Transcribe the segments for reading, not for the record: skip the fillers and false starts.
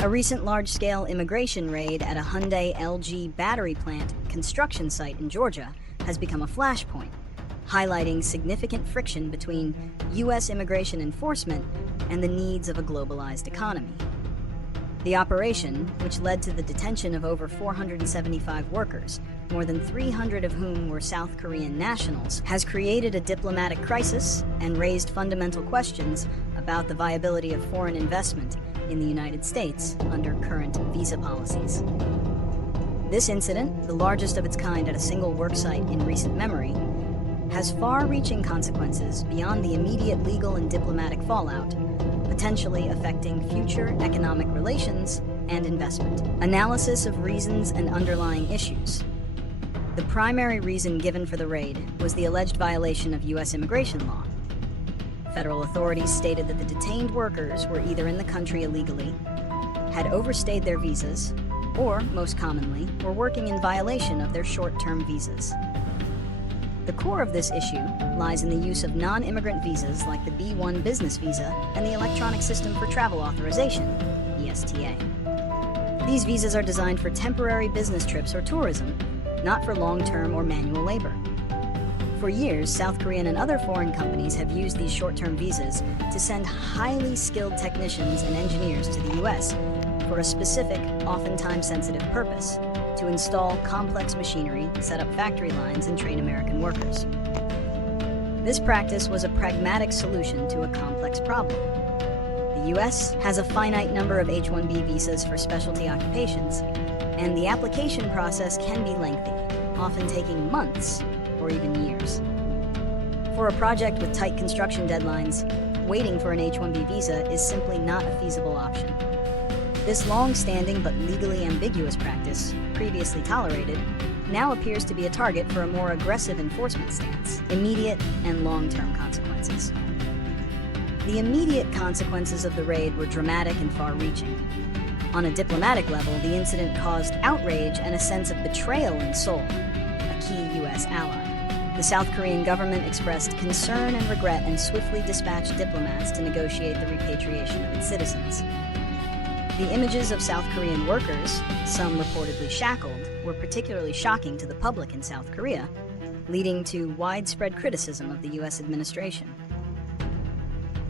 A recent large-scale immigration raid at a Hyundai LG battery plant construction site in Georgia has become a flashpoint, highlighting significant friction between U.S. immigration enforcement and the needs of a globalized economy. The operation, which led to the detention of over 475 workers, more than 300 of whom were South Korean nationals, has created a diplomatic crisis and raised fundamental questions about the viability of foreign investment in the United States under current visa policies. This incident, the largest of its kind at a single worksite in recent memory, has far-reaching consequences beyond the immediate legal and diplomatic fallout, potentially affecting future economic relations and investment. Analysis of reasons and underlying issues. The primary reason given for the raid was the alleged violation of U.S. immigration law. Federal authorities stated that the detained workers were either in the country illegally, had overstayed their visas, or, most commonly, were working in violation of their short-term visas. The core of this issue lies in the use of non-immigrant visas like the B-1 business visa and the Electronic System for Travel Authorization, ESTA. These visas are designed for temporary business trips or tourism, not for long-term or manual labor. For years, South Korean and other foreign companies have used these short-term visas to send highly skilled technicians and engineers to the U.S. for a specific, oftentimes sensitive purpose: to install complex machinery, set up factory lines, and train American workers. This practice was a pragmatic solution to a complex problem. The U.S. has a finite number of H-1B visas for specialty occupations, and the application process can be lengthy, often taking months or even years. For a project with tight construction deadlines, waiting for an H-1B visa is simply not a feasible option. This long-standing but legally ambiguous practice, previously tolerated, now appears to be a target for a more aggressive enforcement stance: immediate and long-term consequences. The immediate consequences of the raid were dramatic and far-reaching. On a diplomatic level, the incident caused outrage and a sense of betrayal in Seoul, a key U.S. ally. The South Korean government expressed concern and regret and swiftly dispatched diplomats to negotiate the repatriation of its citizens. The images of South Korean workers, some reportedly shackled, were particularly shocking to the public in South Korea, leading to widespread criticism of the U.S. administration.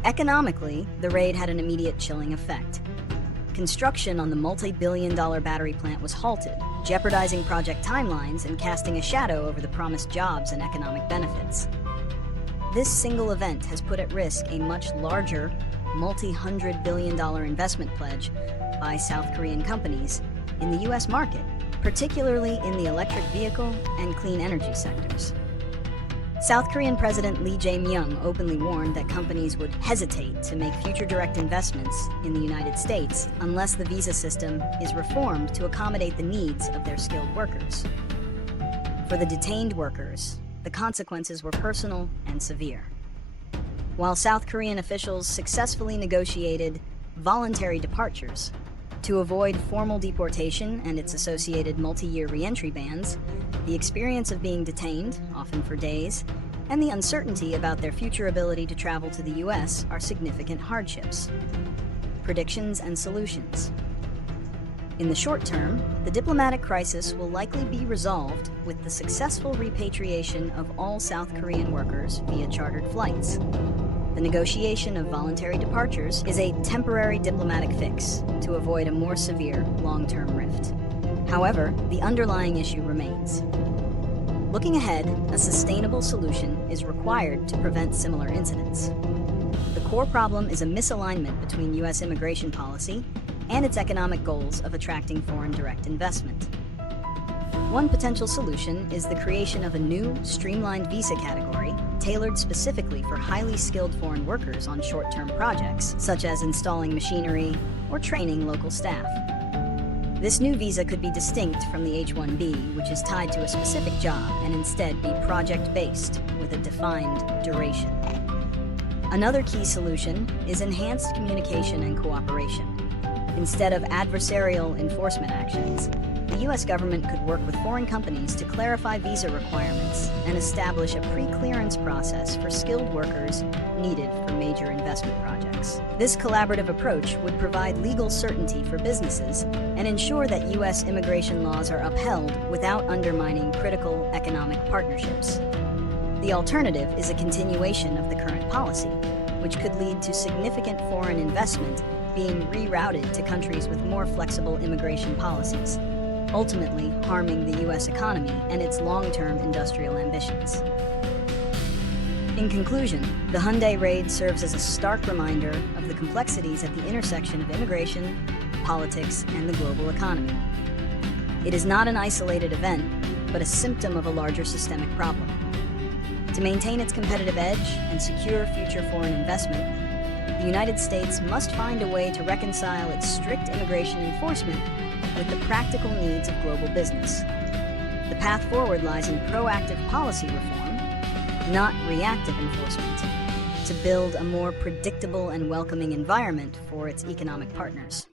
Economically, the raid had an immediate chilling effect. Construction on the multi-billion-dollar battery plant was halted, jeopardizing project timelines and casting a shadow over the promised jobs and economic benefits. This single event has put at risk a much larger, multi-hundred-billion-dollar investment pledge by South Korean companies in the U.S. market, particularly in the electric vehicle and clean energy sectors. South Korean President Lee Jae-myung openly warned that companies would hesitate to make future direct investments in the United States unless the visa system is reformed to accommodate the needs of their skilled workers. For the detained workers, the consequences were personal and severe. While South Korean officials successfully negotiated voluntary departures to avoid formal deportation and its associated multi-year re-entry bans, the experience of being detained, often for days, and the uncertainty about their future ability to travel to the U.S. are significant hardships. Predictions and solutions. In the short term, the diplomatic crisis will likely be resolved with the successful repatriation of all South Korean workers via chartered flights. The negotiation of voluntary departures is a temporary diplomatic fix to avoid a more severe long-term rift. However, the underlying issue remains. Looking ahead, a sustainable solution is required to prevent similar incidents. The core problem is a misalignment between U.S. immigration policy and its economic goals of attracting foreign direct investment. One potential solution is the creation of a new, streamlined visa category tailored specifically for highly skilled foreign workers on short-term projects, such as installing machinery or training local staff. This new visa could be distinct from the H-1B, which is tied to a specific job, and instead be project-based with a defined duration. Another key solution is enhanced communication and cooperation. Instead of adversarial enforcement actions, the the U.S. government could work with foreign companies to clarify visa requirements and establish a pre-clearance process for skilled workers needed for major investment projects. This collaborative approach would provide legal certainty for businesses and ensure that U.S. immigration laws are upheld without undermining critical economic partnerships. The alternative is a continuation of the current policy, which could lead to significant foreign investment being rerouted to countries with more flexible immigration policies, ultimately harming the U.S. economy and its long-term industrial ambitions. In conclusion, the Hyundai raid serves as a stark reminder of the complexities at the intersection of immigration, politics, and the global economy. It is not an isolated event, but a symptom of a larger systemic problem. To maintain its competitive edge and secure future foreign investment, the United States must find a way to reconcile its strict immigration enforcement with the practical needs of global business. The path forward lies in proactive policy reform, not reactive enforcement, to build a more predictable and welcoming environment for its economic partners.